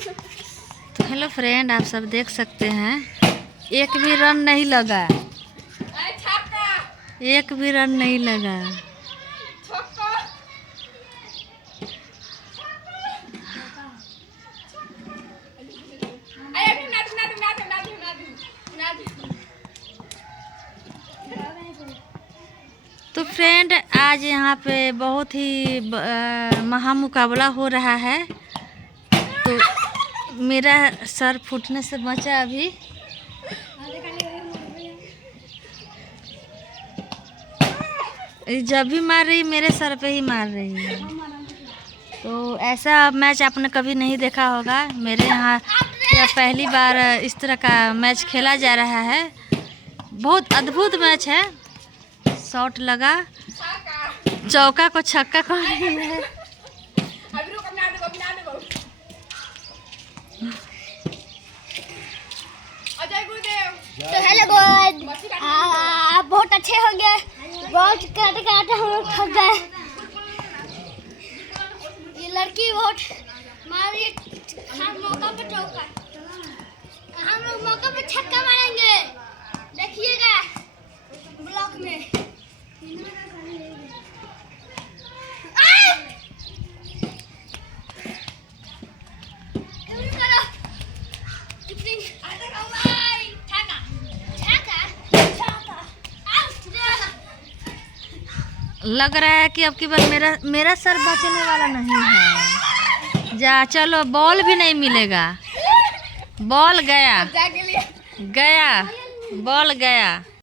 तो hello friend, आप सब देख सकते हैं एक भी रन नहीं लगा, एक भी रन नहीं लगा। तो फ्रेंड, आज यहाँ पे बहुत ही महामुकाबला हो रहा है। तो मेरा सर फूटने से बचा अभी। जब भी मार रही मेरे सर पे ही मार रही है। तो ऐसा मैच आपने कभी नहीं देखा होगा। मेरे यहाँ यह पहली बार इस तरह का मैच खेला जा रहा है। बहुत अद्भुत मैच है। शॉट लगा, चौका को छक्का कर रही है। तो हेलो बॉयज, आप बहुत अच्छे हो गए। बहुत काटे काटे हम लोग थक गए। ये लड़की बहुत मारी, हम मौका पे चौका, हम लोग मौका पे छक्का मारेंगे, देखिएगा ब्लॉक में। लग रहा है कि अब की बार मेरा सर बचने वाला नहीं है। जा चलो, बॉल भी नहीं मिलेगा। बॉल गया, गया, बॉल गया।